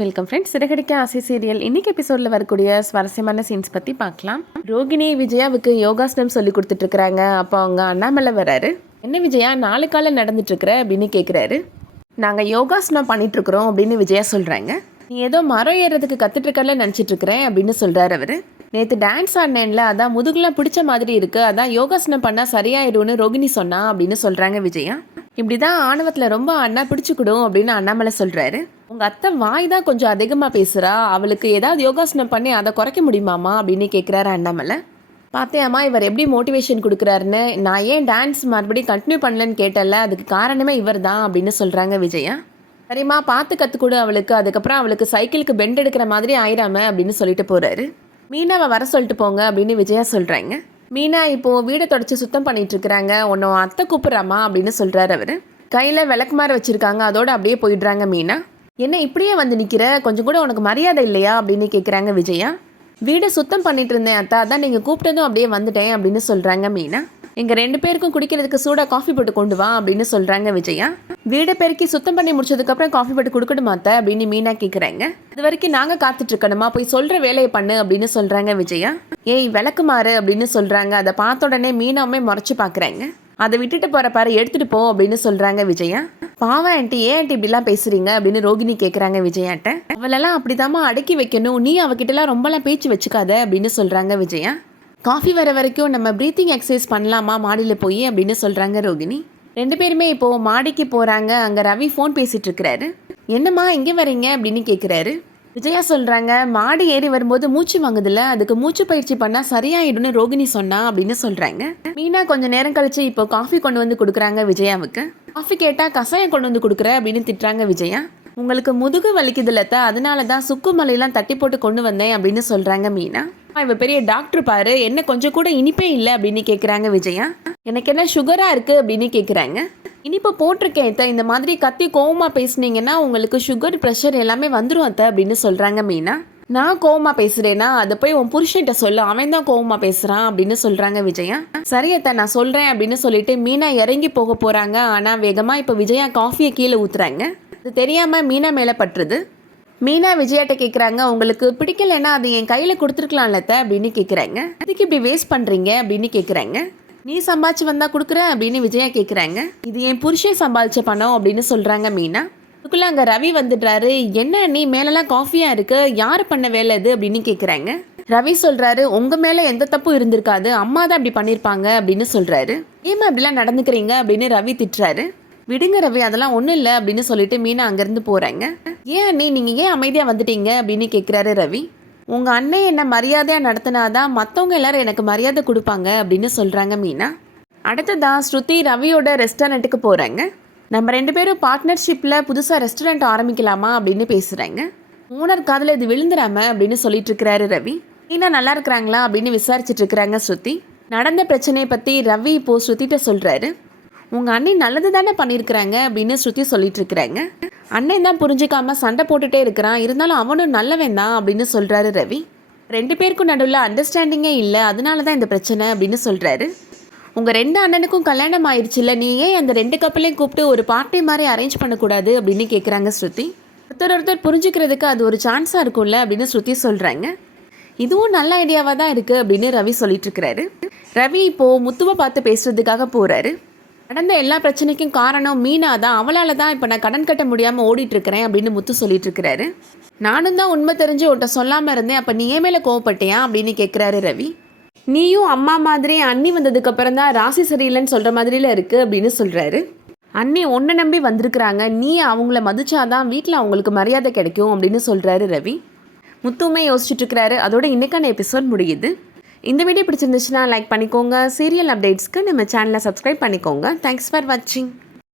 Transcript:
Welcome friends. Siragadikka ஆசை serial இன்னைக்கு எபிசோடில் வரக்கூடிய சுவாரஸ்யமான சீன்ஸ் பற்றி பார்க்கலாம். ரோகிணி விஜயாவுக்கு யோகாசனம் சொல்லி கொடுத்துட்ருக்குறாங்க. அப்போ அவங்க அண்ணாமலை வராரு. என்ன விஜயா, 4 காலம் நடந்துட்டுருக்குற அப்படின்னு கேட்குறாரு. நாங்கள் யோகாசனம் பண்ணிகிட்ருக்குறோம் அப்படின்னு விஜயா சொல்கிறாங்க. நீ ஏதோ மரம் ஏறுறதுக்கு கற்றுட்ருக்கல நினச்சிட்ருக்கிறேன் அப்படின்னு சொல்கிறார் அவர். நேற்று டான்ஸ் ஆடினேன்ல, அதான் முதுகுலாம் பிடிச்ச மாதிரி இருக்குது, அதான் யோகாசனம் பண்ணால் சரியாயிடும்னு ரோகிணி சொன்னா அப்படின்னு சொல்கிறாங்க விஜயா. இப்படி தான் ஆணவத்தில் ரொம்ப அண்ணா பிடிச்சிக்கிடும் அப்படின்னு அண்ணாமலை சொல்கிறாரு. உங்கள் அத்தை வாய் தான் கொஞ்சம் அதிகமாக பேசுகிறா, அவளுக்கு ஏதாவது யோகாசனம் பண்ணி அதை குறைக்க முடியுமாமா அப்படின்னு கேட்குறாரு அண்ணாமலை. பார்த்தேம்மா இவர் எப்படி மோட்டிவேஷன் கொடுக்குறாருன்னு. நான் ஏன் டான்ஸ் மறுபடியும் கண்டினியூ பண்ணலன்னு கேட்டல, அதுக்கு காரணமே இவர் தான் அப்படின்னு சொல்கிறாங்க விஜயா. சரிம்மா பார்த்து கற்றுக்கொடு அவளுக்கு, அதுக்கப்புறம் அவளுக்கு சைக்கிளுக்கு பெண்ட் எடுக்கிற மாதிரி ஆயிராம அப்படின்னு சொல்லிட்டு போகிறாரு. மீனாவை வர சொல்லிட்டு போங்க அப்படின்னு விஜயா சொல்கிறாங்க. மீனா இப்போது வீடை தொடச்சி சுத்தம் பண்ணிட்டு இருக்கிறாங்க. உன்னை அத்தை கூப்பிட்றாமா அப்படின்னு சொல்கிறாரு அவர். கையில் விளக்குமாறு வச்சுருக்காங்க, அதோடு அப்படியே போயிடுறாங்க மீனா. என்ன இப்படியே வந்து நிற்கிற, கொஞ்சம் கூட உனக்கு மரியாதை இல்லையா அப்படின்னு கேட்குறாங்க விஜயா. வீடை சுத்தம் பண்ணிட்டு இருந்தேன் அத்தா, அதான் நீங்கள் கூப்பிட்டதும் அப்படியே வந்துட்டேன் அப்படின்னு சொல்கிறாங்க மீனா. எங்கள் 2 பேருக்கும் குடிக்கிறதுக்கு சூடாக காஃபி போட்டு கொண்டு வா அப்படின்னு சொல்கிறாங்க விஜயா. வீடை பெருக்கி சுத்தம் பண்ணி முடிச்சதுக்கப்புறம் காஃபி போட்டு கொடுக்கணுமா அத்தை அப்படின்னு மீனா கேட்குறாங்க. இது வரைக்கும் நாங்கள் காத்துட்ருக்கணுமா, போய் சொல்கிற வேலையை பண்ணு அப்படின்னு சொல்கிறாங்க விஜயா. ஏய் விளக்குமாறு அப்படின்னு சொல்கிறாங்க. அதை பார்த்த உடனே மீனாவுமே முறைச்சி பார்க்குறாங்க. அதை விட்டுட்டு போகிற பாரு, எடுத்துகிட்டு போ அப்படின்னு சொல்கிறாங்க விஜயா. பாவா ஆண்டி, ஏன் ஆண்டி இப்படிலாம் பேசுகிறீங்க அப்படின்னு ரோகிணி கேட்குறாங்க விஜயாட்ட. அவளெல்லாம் அப்படிதாம்மா அடக்கி வைக்கணும், நீ அவகிட்டலாம் ரொம்பலாம் பேச்சு வச்சுக்காத அப்படின்னு சொல்கிறாங்க விஜயா. காஃபி வர வரைக்கும் நம்ம ப்ரீத்திங் எக்ஸசைஸ் பண்ணலாமா மாடியில் போய் அப்படின்னு சொல்கிறாங்க ரோகிணி. 2 பேருமே இப்போது மாடிக்கு போகிறாங்க. அங்கே ரவி ஃபோன் பேசிகிட்டு இருக்கிறாரு. என்னம்மா இங்கே வரீங்க அப்படின்னு கேட்குறாரு. விஜயா சொல்கிறாங்க, மாடி ஏறி வரும்போது மூச்சு வாங்குதில்ல, அதுக்கு மூச்சு பயிற்சி பண்ணால் சரியாயிடும்னு ரோகிணி சொன்னா அப்படின்னு சொல்கிறாங்க. மீனா கொஞ்சம் நேரம் கழிச்சு இப்போ காஃபி கொண்டு வந்து கொடுக்குறாங்க விஜயாவுக்கு. காஃபி கேட்டால் கசாயம் கொண்டு வந்து கொடுக்குற அப்படின்னு திட்டுறாங்க விஜயா. உங்களுக்கு முதுகு வலிக்குதுல்லத்த, அதனால தான் சுக்கு மலையெல்லாம் தட்டி போட்டு கொண்டு வந்தேன் அப்படின்னு சொல்கிறாங்க மீனா. இவ பெரிய டாக்டர் பாரு, என்ன கொஞ்சம் கூட இனிப்பே இல்லை அப்படின்னு கேட்குறாங்க விஜயா. எனக்கு என்ன சுகராக இருக்குது அப்படின்னு கேட்குறாங்க. இனிப்பு போட்டிருக்கேன் அத்தை, இந்த மாதிரி கத்தி கோவமாக பேசுனீங்கன்னா உங்களுக்கு சுகர் ப்ரெஷர் எல்லாமே வந்துடும் அத்தை அப்படின்னு சொல்கிறாங்க மீனா. நான் கோவமாக பேசுகிறேன்னா அதை போய் உன் புருஷன்கிட்ட சொல்லு, அவன் தான் கோவமாக பேசுகிறான் அப்படின்னு சொல்கிறாங்க விஜயா. சரி அத்தை நான் சொல்கிறேன் அப்படின்னு சொல்லிட்டு மீனா இறங்கி போக போகிறாங்க. ஆனால் வேகமாக இப்போ விஜயா காஃபியை கீழே ஊற்றுறாங்க. அது தெரியாமல் மீனா மேலே பட்டுருது. மீனா விஜயாட்ட கேட்குறாங்க, உங்களுக்கு பிடிக்கலைன்னா அது என் கையில் கொடுத்துருக்கலாம்ல அத்தை அப்படின்னு கேட்குறாங்க. அதுக்கு இப்படி வேஸ்ட் பண்ணுறீங்க அப்படின்னு கேட்குறாங்க. நீ சம்பாதிச்சு வந்தால் கொடுக்குற அப்படின்னு விஜயா கேட்குறாங்க. இது என் புருஷன் சம்பாதிச்ச பணம் அப்படின்னு சொல்கிறாங்க மீனா. அதுக்குள்ளே அங்கே ரவி வந்துடுறாரு. என்ன நீ மேலெல்லாம் காஃபியாக இருக்கு, யார் பண்ண வேலை இது அப்படின்னு கேட்குறாங்க. ரவி சொல்கிறாரு, உங்கள் மேலே எந்த தப்பும் இருந்திருக்காது, அம்மா தான் அப்படி பண்ணியிருப்பாங்க அப்படின்னு சொல்கிறாரு. ஏமா இப்படிலாம் நடந்துக்கிறீங்க அப்படின்னு ரவி திட்டுறாரு. விடுங்க ரவி, அதெல்லாம் ஒன்றும் இல்லை அப்படின்னு சொல்லிட்டு மீனா அங்கேருந்து போகிறாங்க. ஏன் அண்ணி நீங்கள் ஏன் அமைதியாக வந்துட்டீங்க அப்படின்னு கேட்குறாரு ரவி. உங்கள் அண்ணன் என்ன மரியாதையாக நடத்தினாதான் மற்றவங்க எல்லாரும் எனக்கு மரியாதை கொடுப்பாங்க அப்படின்னு சொல்கிறாங்க மீனா. அடுத்ததான் ஸ்ருதி ரவியோட ரெஸ்டாரண்ட்டுக்கு போகிறாங்க. நம்ம 2 பேரும் பார்ட்னர்ஷிப்பில் புதுசாக ரெஸ்டாரண்ட் ஆரம்பிக்கலாமா அப்படின்னு பேசுகிறாங்க. ஓனர் காதில் இது விழுந்துடாம அப்படின்னு சொல்லிட்டு இருக்கிறாரு ரவி. மீனா நல்லா இருக்கிறாங்களா அப்படின்னு விசாரிச்சுட்டு இருக்கிறாங்க ஸ்ருதி. நடந்த பிரச்சனையை பற்றி ரவி இப்போது ஸ்ருதிட்ட சொல்கிறாரு. உங்கள் அண்ணன் நல்லது தானே பண்ணியிருக்கிறாங்க அப்படின்னு ஸ்ருதி சொல்லிட்டு இருக்கிறாங்க. அண்ணன் தான் புரிஞ்சிக்காமல் சண்டை போட்டுகிட்டே இருக்கிறான், இருந்தாலும் அவனும் நல்லவன் தான் அப்படின்னு சொல்கிறாரு ரவி. 2 பேருக்கும் நடுவில் அண்டர்ஸ்டாண்டிங்கே இல்லை, அதனால தான் இந்த பிரச்சனை அப்படின்னு சொல்கிறாரு. உங்கள் 2 அண்ணனுக்கும் கல்யாணம் ஆயிடுச்சுல்ல, நீ ஏன் அந்த 2 கப்பலையும் கூப்பிட்டு ஒரு பார்ட்டி மாதிரி அரேஞ்ச் பண்ணக்கூடாது அப்படின்னு கேட்குறாங்க ஸ்ருதி. ஒருத்தர் புரிஞ்சுக்கிறதுக்கு அது ஒரு சான்ஸாக இருக்கும்ல அப்படின்னு ஸ்ருதி சொல்கிறாங்க. இதுவும் நல்ல ஐடியாவாக தான் இருக்குது அப்படின்னு ரவி சொல்லிட்டு இருக்கிறாரு. ரவி இப்போது முத்துவை பார்த்து பேசுறதுக்காக போகிறாரு. நடந்த எல்லா பிரச்சனைக்கும் காரணம் மீனா தான், அவளால் தான் இப்போ நான் கடன் கட்ட முடியாமல் ஓடிட்டுருக்கிறேன் அப்படின்னு முத்து சொல்லிட்டு இருக்கிறாரு. நானும் தான் உண்மை தெரிஞ்சு உன்ட்ட சொல்லாமல் இருந்தேன், அப்போ நீ ஏன் மேலே கோவப்பட்டியா அப்படின்னு கேட்குறாரு ரவி. நீயும் அம்மா மாதிரி அண்ணி வந்ததுக்கப்புறம் தான் ராசி சரியில்லைன்னு சொல்கிற மாதிரில இருக்குது அப்படின்னு சொல்கிறாரு. அண்ணி ஒன்றை நம்பி வந்திருக்கிறாங்க, நீ அவங்கள மதிச்சாதான் வீட்டில் அவங்களுக்கு மரியாதை கிடைக்கும் அப்படின்னு சொல்கிறாரு ரவி. முத்துவுமே யோசிச்சுட்டு இருக்கிறாரு. அதோட இன்னைக்கான எபிசோட் முடியுது. இந்த வீடியோ பிடிச்சிருந்துச்சுன்னா லைக் பண்ணிக்கோங்க. சீரியல் அப்டேட்ஸ்க்கு நம்ம சேனலை சப்ஸ்கிரைப் பண்ணிக்கோங்க. தேங்க்ஸ் ஃபார் வாட்சிங்.